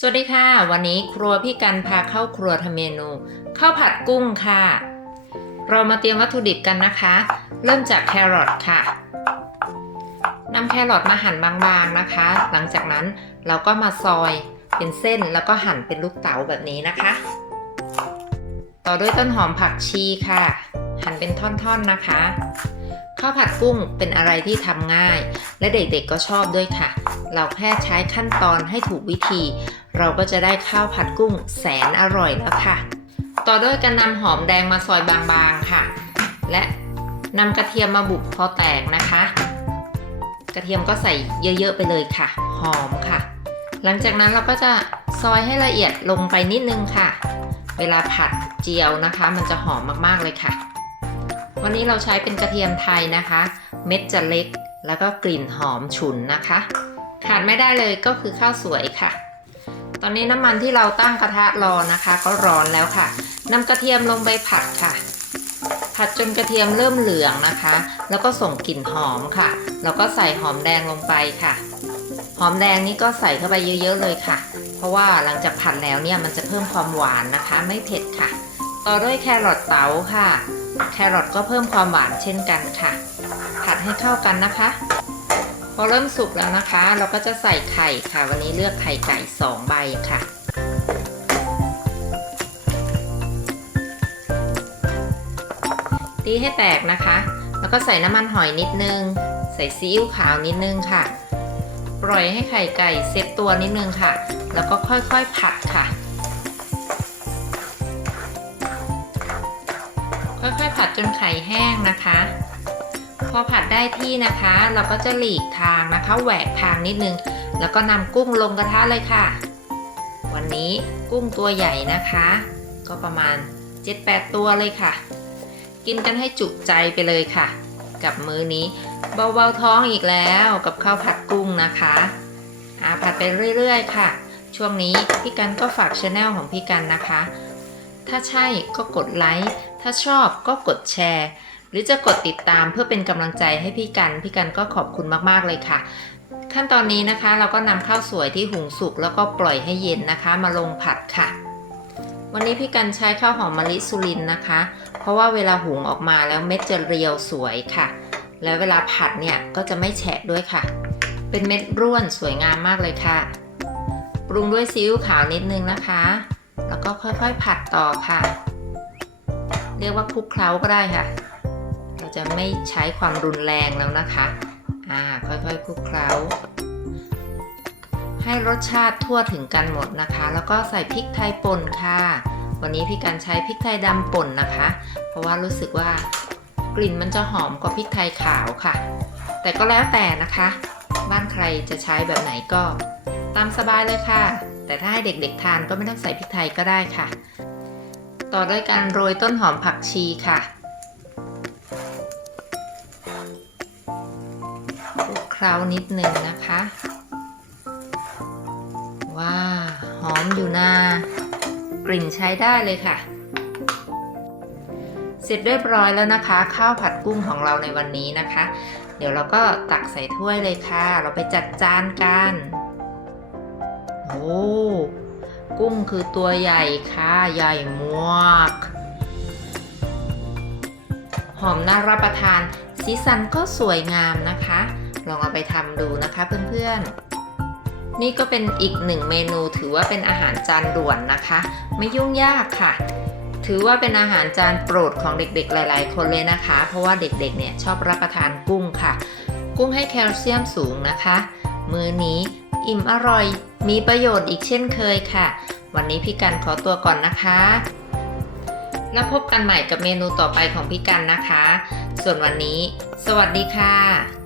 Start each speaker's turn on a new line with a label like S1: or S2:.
S1: สวัสดีค่ะ วันนี้ครัวพี่กันพาเข้าครัวทำเมนูข้าวผัดกุ้งค่ะ เรามาเตรียมวัตถุดิบกันนะคะ เริ่มจากแครอทค่ะนำแครอทมาหั่นบางๆนะคะ หลังจากนั้นเราก็มาซอยเป็นเส้นแล้วก็หั่นเป็นลูกเต๋าแบบนี้นะคะ ต่อด้วยต้นหอมผักชีค่ะ หั่นเป็นท่อนๆนะคะ ข้าวผัดกุ้งเป็นอะไรที่ทำง่าย และเด็กๆก็ชอบด้วยค่ะ เราแค่ใช้ขั้นตอนให้ถูกวิธี เราก็จะได้ข้าวผัดกุ้งแสนอร่อยแล้วค่ะ ต่อด้วยการนำหอมแดงมาซอยบางๆค่ะ และนำกระเทียมมาบุบพอแตกนะคะ กระเทียมก็ใส่เยอะๆไปเลยค่ะ หอมค่ะ หลังจากนั้นเราก็จะซอยให้ละเอียดลงไปนิดนึงค่ะ เวลาผัดเจียวนะคะ มันจะหอมมากๆเลยค่ะ วันนี้เราใช้เป็นกระเทียมไทยนะคะ เม็ดจะเล็กแล้วก็กลิ่นหอมฉุนนะคะ ขาดไม่ได้เลยก็คือข้าวสวยค่ะ ตอนนี้น้ำมันที่เราตั้งกระทะรอนะคะ ก็ร้อนแล้วค่ะนำกระเทียมลงไปผัดค่ะ ผัดจนกระเทียมเริ่มเหลืองนะคะ แล้วก็ส่งกลิ่นหอมค่ะ แล้วก็ใส่หอมแดงลงไปค่ะ หอมแดงนี่ก็ใส่เข้าไปเยอะๆเลยค่ะ เพราะว่าหลังจากผัดแล้วเนี่ยมันจะเพิ่มความหวานนะคะ ไม่เผ็ดค่ะ ต่อด้วยแครอทเต๋าค่ะ แครอทก็เพิ่มความหวานเช่นกันค่ะ ผัดให้เข้ากันนะคะ พอเริ่มสุกแล้วนะคะ เราก็จะใส่ไข่ค่ะ วันนี้เลือกไข่ไก่ 2 ใบค่ะ ตีให้แตกนะคะ แล้วก็ใส่น้ำมันหอยนิดนึง ใส่ซีอิ๊วขาวนิดนึงค่ะ ปล่อยให้ไข่ไก่เซตตัวนิดนึงค่ะ แล้วก็ค่อยๆผัดค่ะ ค่อยๆผัดจนไข่แห้งนะคะ พอผัดได้ที่นะคะ เราก็จะหลีกทางนะคะแหวกทางนิดนึง แล้วก็นำกุ้งลงกระทะเลยค่ะ วันนี้กุ้งตัวใหญ่นะคะ ก็ประมาณ 7-8 ตัวเลยค่ะ กินกันให้จุใจไปเลยค่ะ กับมื้อนี้เบาๆท้องอีกแล้วกับข้าวผัดกุ้งนะคะอาผัดไปเรื่อยๆ ค่ะ ช่วงนี้พี่กันก็ฝากช anel ของพี่กันนะคะ ถ้าใช่ก็กดไลค์ถ้าชอบก็กดแชร์ หรือจะกดติดตามเพื่อเป็นกำลังใจให้พี่กัน พี่กันก็ขอบคุณมากๆเลยค่ะ ขั้นตอนนี้นะคะเราก็นำข้าวสวยที่หุงสุกแล้วก็ปล่อยให้เย็นนะคะ มาลงผัดค่ะ วันนี้พี่กันใช้ข้าวหอมมะลิสุรินนะคะ เพราะว่าเวลาหุงออกมาแล้วเม็ดจะเรียวสวยค่ะ แล้วเวลาผัดเนี่ยก็จะไม่แฉะด้วยค่ะ เป็นเม็ดร่วนสวยงามมากเลยค่ะ ปรุงด้วยซีอิ๊วขาวนิดนึงนะคะ แล้วก็ค่อยๆผัดต่อค่ะ เรียกว่าคลุกเคล้าก็ได้ค่ะ เราจะไม่ใช้ความรุนแรงแล้วนะคะ อ่า ค่อยๆคลุกเคล้า ให้รสชาติทั่วถึงกันหมดนะคะ แล้วก็ใส่พริกไทยป่นค่ะ วันนี้พี่การใช้พริกไทยดำป่นนะคะ เพราะว่ารู้สึกว่ากลิ่นมันจะหอมกว่าพริกไทยขาวค่ะ แต่ก็แล้วแต่นะคะ บ้านใครจะใช้แบบไหนก็ตามสบายเลยค่ะ แต่ถ้าให้เด็กๆทานก็ไม่ต้องใส่พริกไทยก็ได้ค่ะ ต่อด้วยการโรยต้นหอมผักชีค่ะคลุกเคล้านิดหนึ่งนะคะ ว้าหอมอยู่นากลิ่นใช้ได้เลยค่ะ เสร็จเรียบร้อยแล้วนะคะ ข้าวผัดกุ้งของเราในวันนี้นะคะ เดี๋ยวเราก็ตักใส่ถ้วยเลยค่ะ เราไปจัดจานกัน โอ้กุ้งคือตัวใหญ่ค่ะ ใหญ่มากหอมน่ารับประทาน สีสันก็สวยงามนะคะ ลองเอาไปทำดูนะคะเพื่อนๆ นี่ก็เป็นอีกหนึ่งเมนูถือว่าเป็นอาหารจานด่วนนะคะ ไม่ยุ่งยากค่ะ ถือว่าเป็นอาหารจานโปรดของเด็กๆ หลาย ๆ คนเลยนะคะ เพราะว่าเด็กๆ เนี่ยชอบรับประทานกุ้งค่ะ กุ้งให้แคลเซียมสูงนะคะ มื้อนี้ อิ่มอร่อย มีประโยชน์อีกเช่นเคยค่ะ วันนี้พี่กันขอตัวก่อนนะคะ แล้วพบกันใหม่กับเมนูต่อไปของพี่กันนะคะ ส่วนวันนี้ สวัสดีค่ะ